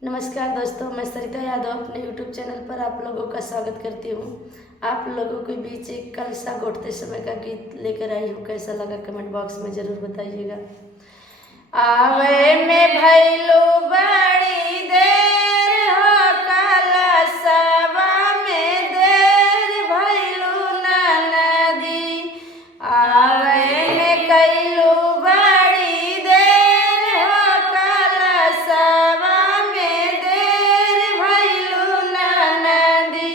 नमस्कार दोस्तों, मैं सरिता यादव अपने YouTube चैनल पर आप लोगों का स्वागत करती हूँ। आप लोगों के बीच एक कलसा गोटते समय का गीत लेकर आई हूँ। कैसा लगा कमेंट बॉक्स में ज़रूर बताइएगा। आवे में भैलो बड़ी देर हो, कलसवा में देर भैलो नदी। आवे में कैलो बड़ी देर हो, कलसवा में देर भैलो नदी।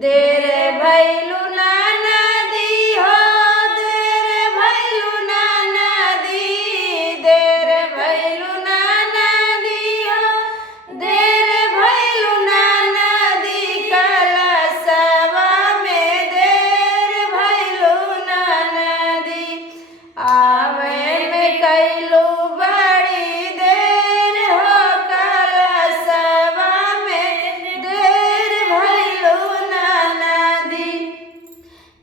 देर भैलो नदी हो, देर भैलो नदी। देर भैलो नदी हो, देर भैलो नदी। कलसवा में देर भैलो नदी। आवे में कैलो बड़ी देर हो, कलसवा में देर भैलो नदी।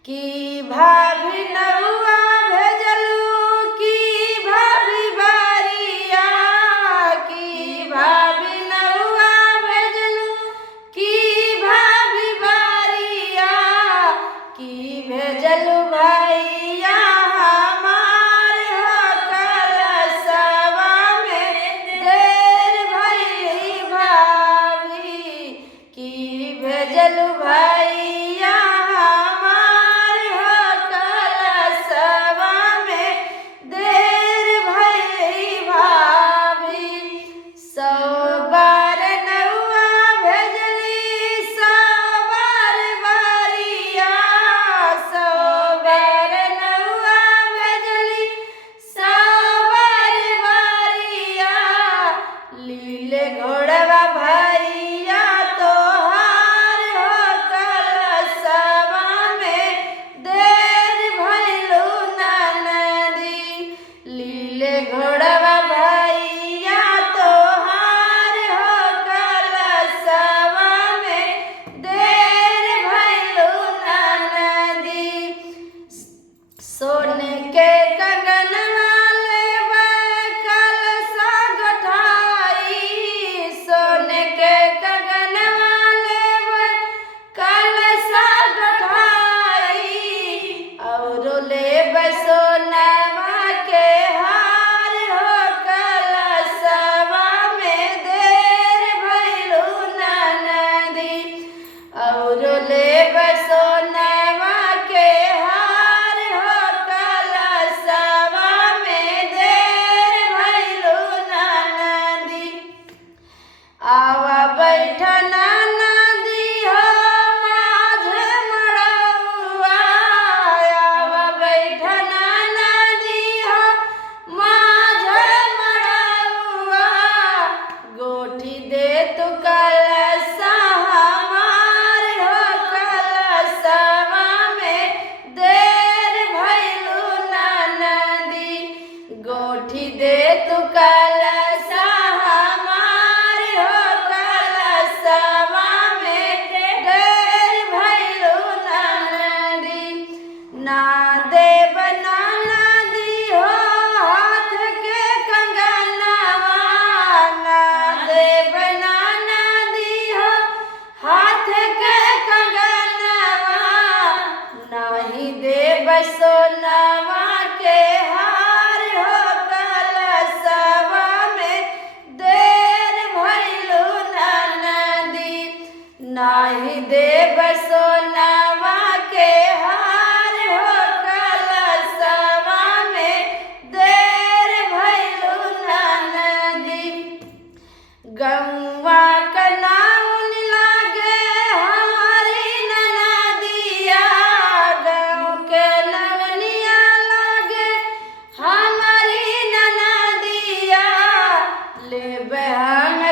की भाभी नौआ भेजलू, की भाभी बारिया। की भाभी नौआ भेजलू, की भाभी बारिया। की भेजलू भैया हमार हो, कलसवा में देर भैली भाभी। की भेजलू भैया हमार हो, कलसवा में देर भैली भाभी। सौ बार नौआ भेजली, सौ बार बारिया। सौ बार नौआ भेजली, सौ बार बारिया। लीले घोड़वा भैया तोहार हो, कलसवा में देर भैलो नदी। लीले घोड़वा भैया तोहार हो, कलसवा में देर भैलो नदी। सोने के कंगनवा लेबै, कलसा गठाई। सोने के कंगनवा लेबै, कलसा गठाई। औरो लेबै सोनवा के हार हो, कलसवा में देर भैलो नदी। औरो लेबै सोनवा के हार हो, कलसवा में देर भैलो नदी। आवा बैठना नदी हो, माझ मड़उआ। आवा बैठना नदी हो, माझ मड़उआ। गोठी दे तू कलसा हमार हो, कलसवा में देर भैलो नदी। गोठी दे तू कलसा हमार हो, कलसवा में देर भैलो नदी। ना देब ना नदी हो, हाथ के कंगनवा। ना देब ना नदी हो, हाथ के कंगनवा। नाही देब सोनवा के हार हो, कलसवा में देर भैलो नदी। नाही देब सोनवा के हार हो, कलसवा में देर भैलो नदी। गौवा का नाउन लागे हमारी ननदिया। गाँव के नवनिया लागे हमारी ननदिया। लेबै हम